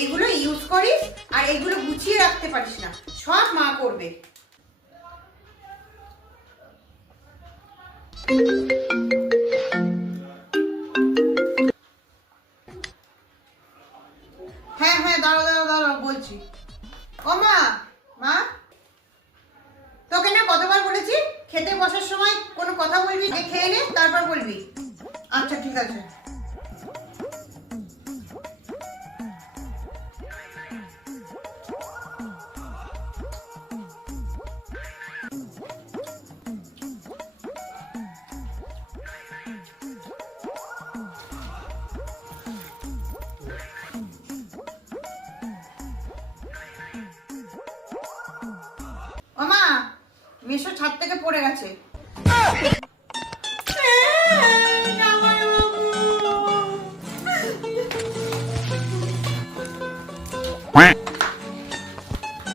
এইগুলো ইউজ করিস আর এইগুলো গুছিয়ে রাখতে পারিস না, সব মা করবে। হ্যাঁ হ্যাঁ, দাঁড়াও দাঁড়াও দাঁড়াও, বলছি। ও মা, মা, তোকে না কতবার বলেছি খেতে বসার সময় কোনো কথা বলবি, খেয়ে নে তারপর বলবি। আচ্ছা ঠিক আছে। ও মা, মেশো ছাদ থেকে পড়ে গেছে। Quack.